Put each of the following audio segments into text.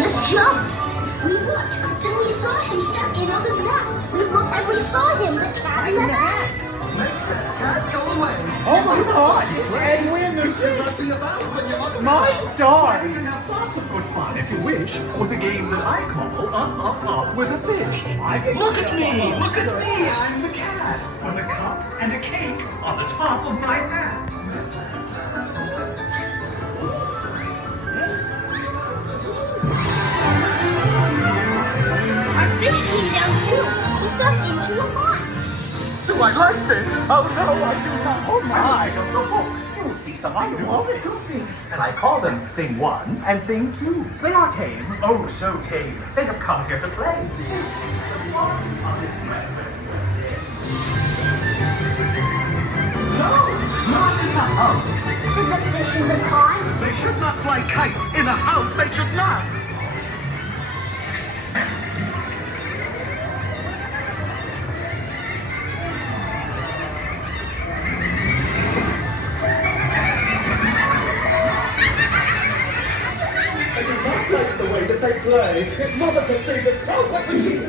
made us jump. We looked, then we saw him step in on the mat. We looked and we saw him, the cat in the hat. Make that cat go away. Oh my God! And win the It should not be about when your mother My star! You can have lots of good fun if you wish with a game that I call Up with a Fish. Look at me! Look at me! I'm the cat with a cup and a cake on the top of my hat. Our fish came down too. He fell into a pot. Do I like this? Oh no, I do not. Oh my! You will see some I do two things, and I call them Thing 1 and Thing 2. They are tame, oh so tame. They have come here to play. No, not in the house. Said the fish in the pond. They should not fly kites in a house. They should not. I do not like the way that they play. If Mother can see the cow, what would she say?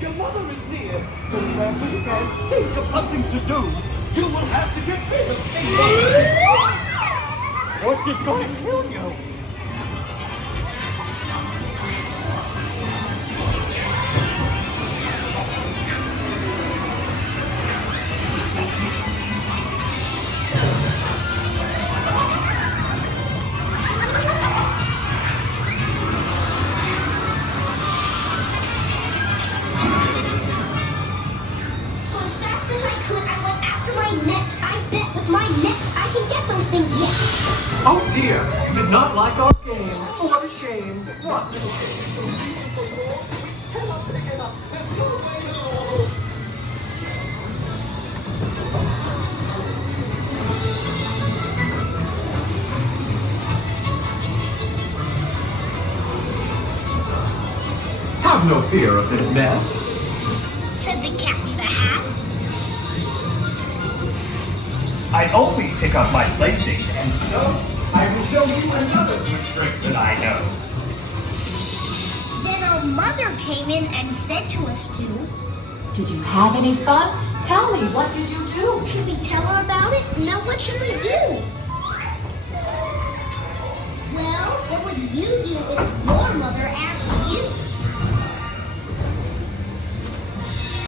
Your mother is near. Think of something to do. You will have to get rid of Thing 1. What's just going to kill you? So as fast as I could, I went after my net. I bet with my net I can get those things yet. Oh dear, you did not like our game. Oh, what a shame. What a shame. Have no fear of this mess. Said the cat in the hat. I always pick up my playthings, and so I will show you another new trick that I know. Then our mother came in and said to us to. Did you have any fun? Tell me, what did you do? Should we tell her about it? Now what should we do?